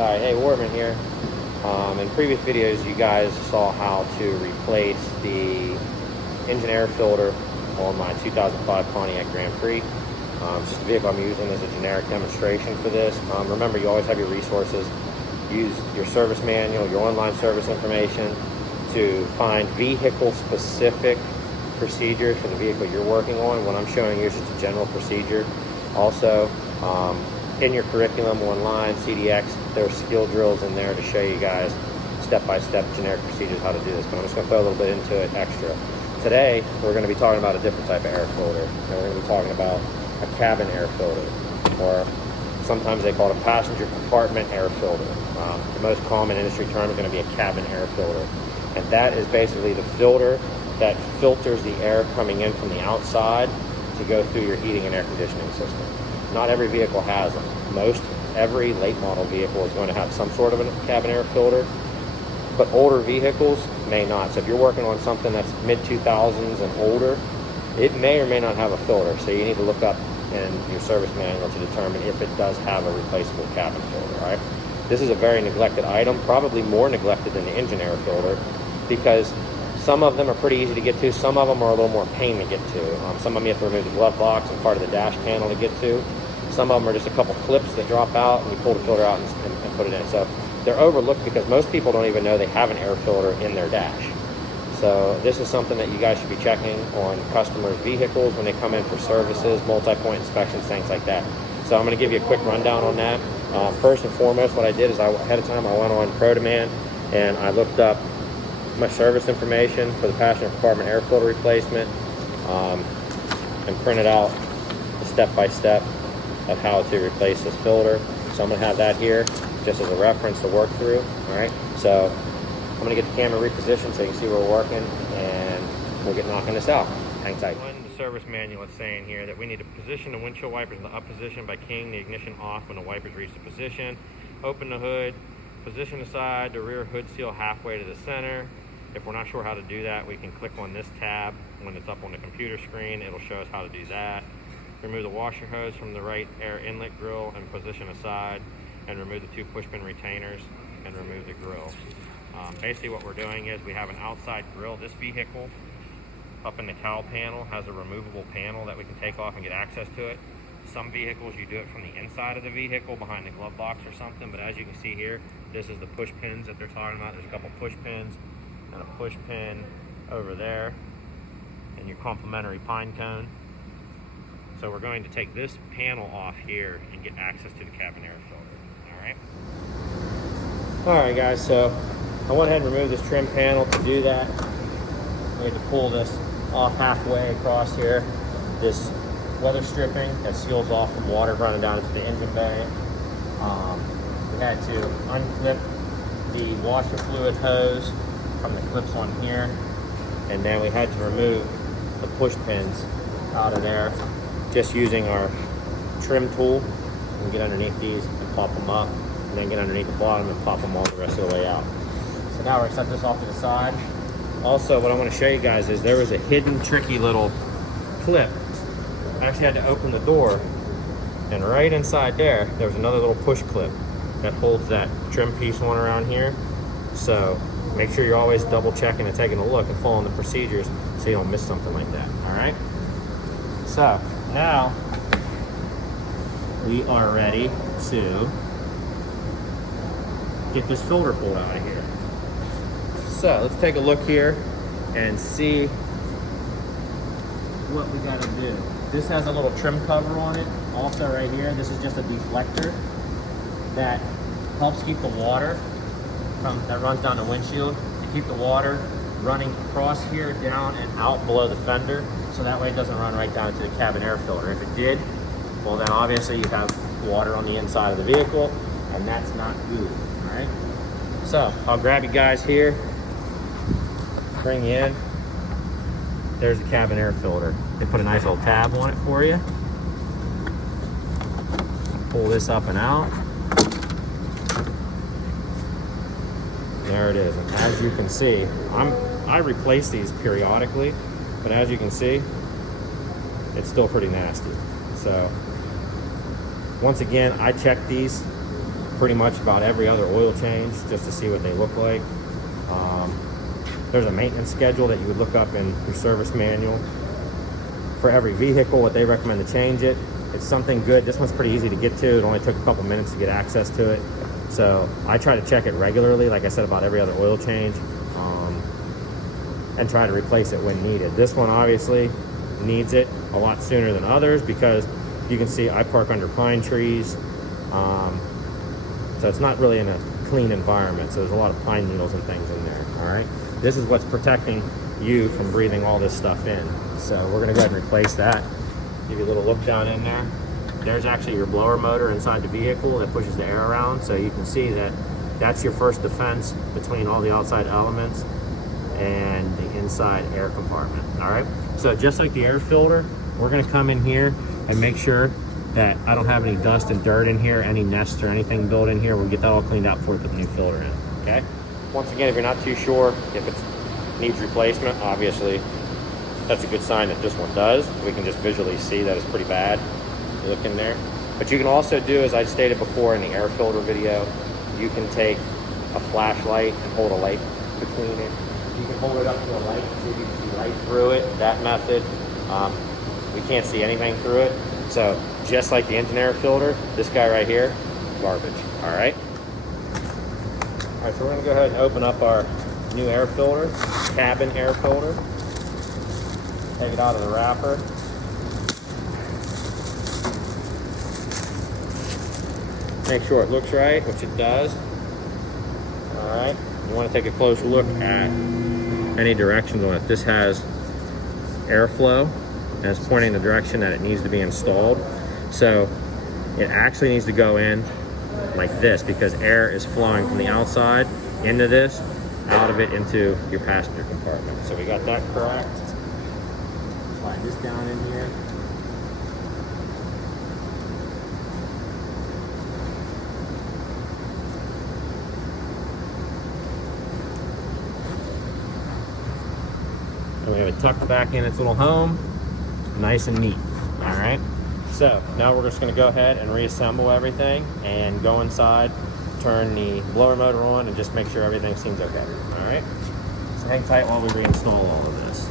Alright, hey, Warman here. In previous videos, you guys saw how to replace the engine air filter on my 2005 Pontiac Grand Prix. It's just a vehicle I'm using as a generic demonstration for this. Remember, you always have your resources. Use your service manual, your online service information to find vehicle-specific procedures for the vehicle you're working on. What I'm showing you is just a general procedure. Also, in your curriculum online, CDX, there are skill drills in there to show you guys step-by-step generic procedures how to do this, but I'm just going to throw a little bit into it extra. Today, we're going to be talking about a different type of air filter, and we're going to be talking about a cabin air filter, or sometimes they call it a passenger compartment air filter. The most common industry term is going to be a cabin air filter, and that is basically the filter that filters the air coming in from the outside to go through your heating and air conditioning system. Not every vehicle has them. Every late model vehicle is going to have some sort of a cabin air filter, but older vehicles may not. So if you're working on something that's mid-2000s and older, it may or may not have a filter. So you need to look up in your service manual to determine if it does have a replaceable cabin filter, right? This is a very neglected item, probably more neglected than the engine air filter, because some of them are pretty easy to get to. Some of them are a little more pain to get to. Some of them you have to remove the glove box and part of the dash panel to get to. Some of them are just a couple clips that drop out and you pull the filter out and put it in. So they're overlooked because most people don't even know they have an air filter in their dash. So this is something that you guys should be checking on customers' vehicles when they come in for services, multi-point inspections, things like that. So I'm going to give you a quick rundown on that. First and foremost, what I did is ahead of time I went on ProDemand and I looked up my service information for the passenger compartment air filter replacement and printed out the step-by-step of how to replace this filter. So I'm going to have that here just as a reference to work through. All right, so I'm going to get the camera repositioned so you can see where we're working, and we'll get knocking this out. Hang tight. In the service manual, it's saying here that we need to position the windshield wipers in the up position by keying the ignition off when the wipers reach the position. Open the hood, position the side, the rear hood seal halfway to the center. If we're not sure how to do that, we can click on this tab. When it's up on the computer screen, it'll show us how to do that. Remove the washer hose from the right air inlet grill and position aside, and remove the two push pin retainers and remove the grill. Basically what we're doing is we have an outside grill. This vehicle up in the cowl panel has a removable panel that we can take off and get access to it. Some vehicles you do it from the inside of the vehicle behind the glove box or something, but as you can see here, this is the push pins that they're talking about. There's a couple push pins and a push pin over there and your complementary pine cone. So we're going to take this panel off here and get access to the cabin air filter. All right guys, so I went ahead and removed this trim panel. To do that, we had to pull this off halfway across here. This weather stripping that seals off from water running down into the engine bay. We had to unclip the washer fluid hose from the clips on here, and then we had to remove the push pins out of there just using our trim tool. We get underneath these and pop them up, and then get underneath the bottom and pop them all the rest of the way out. So now we're gonna set this off to the side. Also, what I want to show you guys is there was a hidden tricky little clip. I actually had to open the door, and right inside there was another little push clip that holds that trim piece on around here. So make sure you're always double checking and taking a look and following the procedures so you don't miss something like that. All right, so now we are ready to get this filter pulled out of here. So let's take a look here and see what we got to do. This has a little trim cover on it. Also right here, this is just a deflector that helps keep the water that runs down the windshield, to keep the water running across here, down and out below the fender, so that way it doesn't run right down to the cabin air filter. If it did, well then obviously you have water on the inside of the vehicle, and that's not good. All right, so I'll grab you guys here, bring you in. There's the cabin air filter. They put a nice little tab on it for you. Pull this up and out. There it is. And as you can see, I replace these periodically, but as you can see, it's still pretty nasty. So once again, I check these pretty much about every other oil change just to see what they look like. There's a maintenance schedule that you would look up in your service manual for every vehicle, what they recommend to change it. It's something good. This one's pretty easy to get to. It only took a couple minutes to get access to it. So I try to check it regularly, like I said, about every other oil change, and try to replace it when needed. This one obviously needs it a lot sooner than others because you can see I park under pine trees. So it's not really in a clean environment. So there's a lot of pine needles and things in there, all right? This is what's protecting you from breathing all this stuff in. So we're gonna go ahead and replace that. Give you a little look down in there. There's actually your blower motor inside the vehicle that pushes the air around. So you can see that that's your first defense between all the outside elements and the inside air compartment, all right? So just like the air filter, we're gonna come in here and make sure that I don't have any dust and dirt in here, any nests or anything built in here. We'll get that all cleaned out before we put the new filter in, okay? Once again, if you're not too sure if it needs replacement, obviously, that's a good sign that this one does. We can just visually see that it's pretty bad. Look in there. But you can also do, as I stated before in the air filter video, you can take a flashlight and hold a light between it. You can hold it up to a light so you can see light through it. That method, we can't see anything through it. So just like the engine air filter, this guy right here, garbage, all right? All right, so we're gonna go ahead and open up our new air filter, cabin air filter. Take it out of the wrapper. Make sure it looks right, which it does. All right, you wanna take a close look at any directions on it. This has airflow, and it's pointing the direction that it needs to be installed. So it actually needs to go in like this because air is flowing from the outside into this, out of it into your passenger compartment. So we got that correct. Slide this down in here. And we have it tucked back in its little home, nice and neat, all right? So now we're just gonna go ahead and reassemble everything and go inside, turn the blower motor on, and just make sure everything seems okay, all right? So hang tight while we reinstall all of this.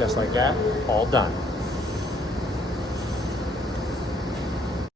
just like that, all done.